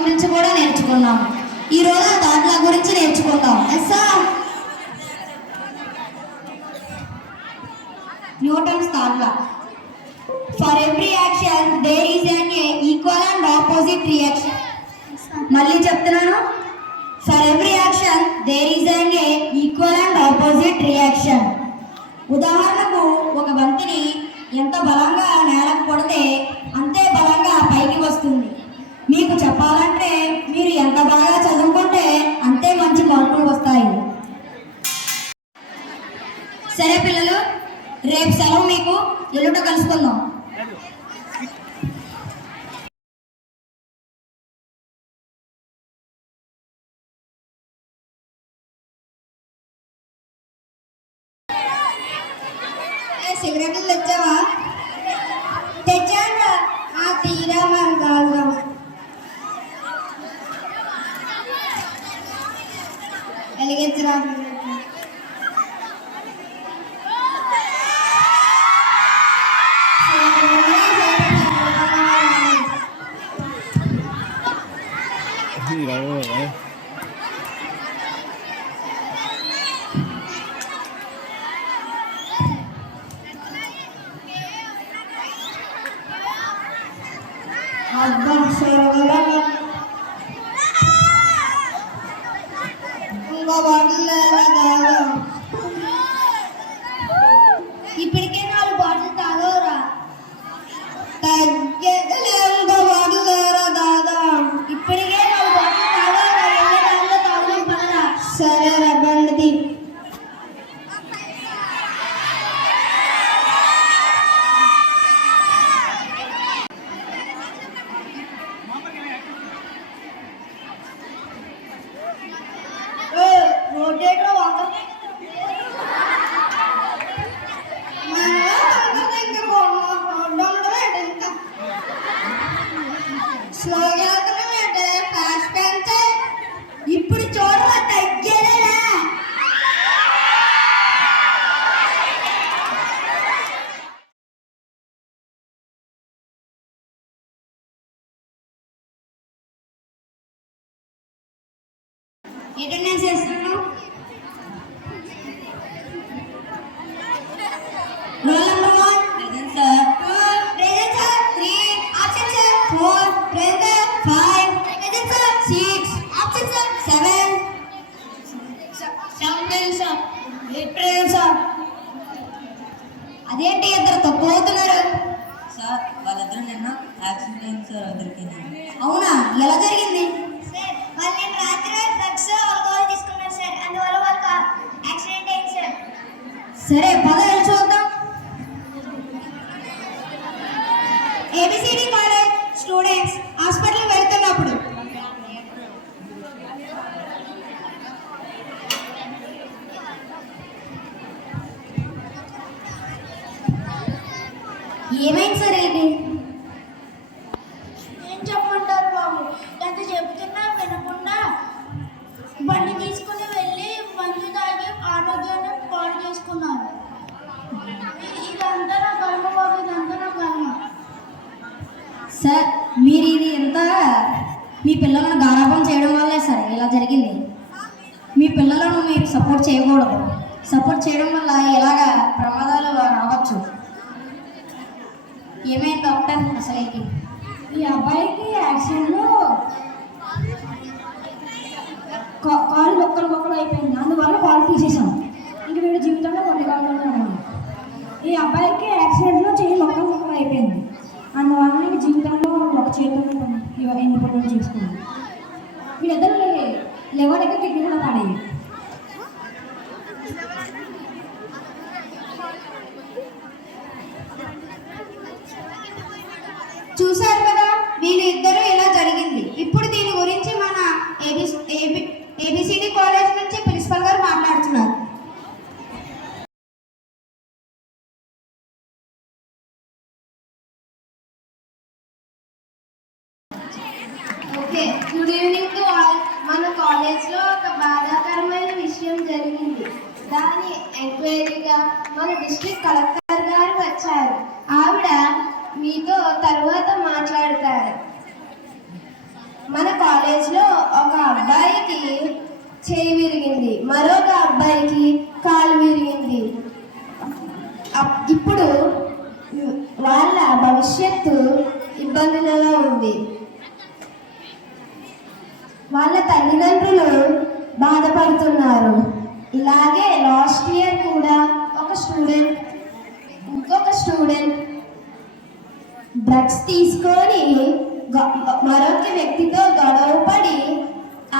గురించి కూడా నేర్చుకున్నాం. ఈ రోజు ఆ థర్డ్ లా గురించి నేర్చుకుందాం. Newton's third law. For every action there is an equal and opposite reaction. మళ్ళీ చెప్తున్నాను, for every action there is an equal and opposite reaction. ఉదాహరణకు ఒక బంతిని ఎంత బలంగా నేలకు కొడితే అంతే బలంగా పైకి వస్తుంది. మీకు చెప్పాలంటే మీరు ఎంత బాగా చదువుకుంటే అంతే మంచి మార్కులు వస్తాయి. సరే పిల్లలు, రేపు సెలవు, మీకు ఎల్లుండ కలుసుకుందాం. సిగరెట్లు తెచ్చావా? తెచ్చాను. ఆ తీరా కాదు వెలిగించరా. అబ్బా సరవరా ఇంకో బాటిల్ తాగా. ఇప్పటికే 4 బాటిల్ తాగవురా. ఇంకో బాటిల్ దాదా. ఇప్పటికే 4 బాటిల్ తాగవురా. ఎన్ని దాంట్లో తాగడం పడరా. సరే రబ్బండి. ఇప్పుడు చూడరా తగ్గేదేనా. అటెండెన్స్ చేస్తున్నాను. Roll number 1 present sir. 2 present sir. 3 absent sir. 4 present. 5 present sir. 6 absent sir. 7 present sir. 8 present sir. అదేంటి ఇద్దరు తక్కువ అవుతున్నారు సార్? వాళ్ళిద్దరు నిన్న యాక్సిడెంట్ అయింది సార్, అందరికీ. అవునా? ఎలా జరిగింది సార్? వాళ్ళు రాత్రి డ్రగ్స్ ఆల్కహాల్ తీసుకున్నారు సార్, అందువల్ల వాళ్ళకి యాక్సిడెంట్ అయింది సార్. సరే పద వెళ్ళి చూద్దాం. ఏబిసిడి కాలేజ్ స్టూడెంట్స్ హాస్పిటల్ వెళ్తున్నప్పుడు ఏమైంది సార్? ఏంటి ఏం చెప్పమంటారు బాబు? ఎంత చెబుతున్నా వినకుండా బండి తీసుకుని వెళ్ళి మందు తాగి ఆరోగ్యాన్ని పాడు చేసుకున్నారు. ఇదంతా నా కర్మ బాబు, ఇదంతా నా కర్మ. సార్ మీరు ఇది ఎంత మీ పిల్లలను గారాబం చేయడం వల్లే సార్ ఇలా జరిగింది. మీ పిల్లలను మీరు సపోర్ట్ చేయకూడదు. సపోర్ట్ చేయడం వల్ల ఇలాగా ప్రమాదాలు రావచ్చు. ఏమైంది డాక్టర్ అసలు? ఈ అబ్బాయికి యాక్సిడెంట్లో కాలు మొక్కలు అయిపోయింది, అందువల్ల కాలు తీసేసాం. ఇంక వీడి జీవితంలో కొన్ని కాలు. ఈ అబ్బాయికి యాక్సిడెంట్లో చెయ్యి మొక్కలు అయిపోయింది, అందువల్ల నేను జీవితంలో ఒక చేతిలో ఎన్ని పనులు చేసుకున్నాను. వీళ్ళిద్దరు లెవెన్ కిడ్నీ కూడా పాడేది. చూసారు కదా, వీళ్ళిద్దరూ ఇలా జరిగింది. ఇప్పుడు దీని గురించి మన ఏబిసిడి కాలేజ్ నుంచి ప్రిన్సిపల్ గారు మాట్లాడుతున్నారు. Okay, good evening to all. మన కాలేజ్లో ఒక బాధాకరమైన విషయం జరిగింది. దాని ఎంక్వైరీగా మన డిస్ట్రిక్ట్ కలెక్టర్ గారు వచ్చారు. ఆవిడ మీతో తర్వాత మాట్లాడతారు. మన చేయి విరిగింది, మరొక అబ్బాయికి కాలు విరిగింది. ఇప్పుడు వాళ్ళ భవిష్యత్తు ఇబ్బందులలో ఉంది. వాళ్ళ తల్లిదండ్రులు బాధపడుతున్నారు. ఇలాగే లాస్ట్ ఇయర్ కూడా ఇంకొక స్టూడెంట్ డ్రగ్స్ తీసుకొని మరొక వ్యక్తితో గొడవపడి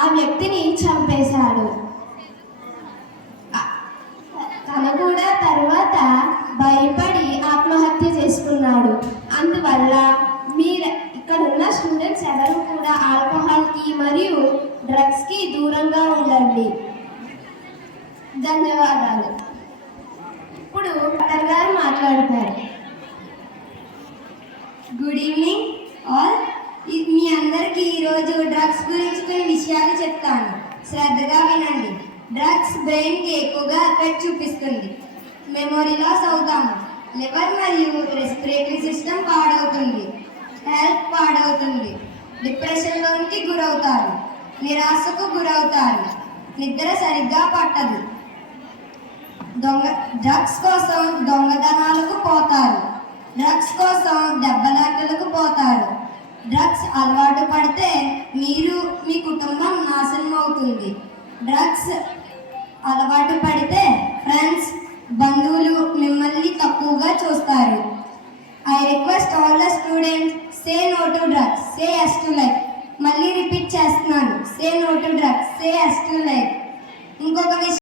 ఆ వ్యక్తిని చంపేశాడు. తను కూడా తర్వాత భయపడి ఆత్మహత్య చేసుకున్నాడు. అందువల్ల మీరు ఇక్కడ ఉన్న స్టూడెంట్స్ ఎవరు కూడా ఆల్కహాల్కి మరియు డ్రగ్స్కి దూరంగా ఉండండి. ధన్యవాదాలు. ఇప్పుడు డాక్టర్ గారు మాట్లాడతారు. Good evening all. మీ అందరికీ ఈరోజు డ్రగ్స్ గురించి కొన్ని విషయాలు చెప్తాను, శ్రద్ధగా వినండి. డ్రగ్స్ బ్రెయిన్కి ఎక్కువగా ఎఫెక్ట్ చూపిస్తుంది. మెమొరీ లాస్ అవుతాము. లివర్ మరియు రెస్పిరేటరీ సిస్టమ్ పాడవుతుంది. హెల్త్ పాడవుతుంది. డిప్రెషన్లోనికి గురవుతారు. నిరాశకు గురవుతారు. నిద్ర సరిగ్గా పట్టదు. డ్రగ్స్ కోసం దొంగతనాలకు పోతారు. డ్రగ్స్ కోసం దెబ్బలాటలకు పోతారు. డ్రగ్స్ అలవాటు పడితే మీరు మీ కుటుంబం నాశనం అవుతుంది. డ్రగ్స్ అలవాటు పడితే ఫ్రెండ్స్, బంధువులు మిమ్మల్ని తక్కువగా చూస్తారు. I request all the students, say no to drugs, say yes to life. మళ్ళీ రిపీట్ చేస్తున్నాను, say no to drugs, say yes to life. ఇంకొక విషయం